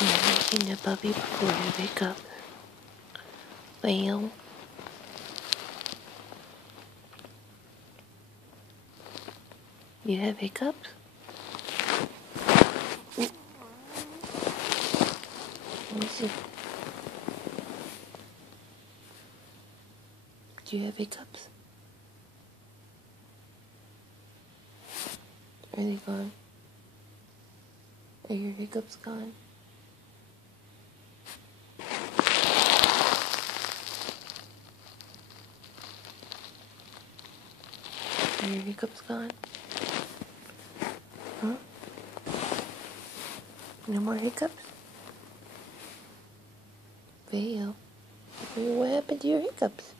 never seen a puppy before you wake up. Well, you have hiccups? Let me see. Do you have hiccups? Are they gone? Are your hiccups gone? Are your hiccups gone? Huh? No more hiccups? Well, what happened to your hiccups?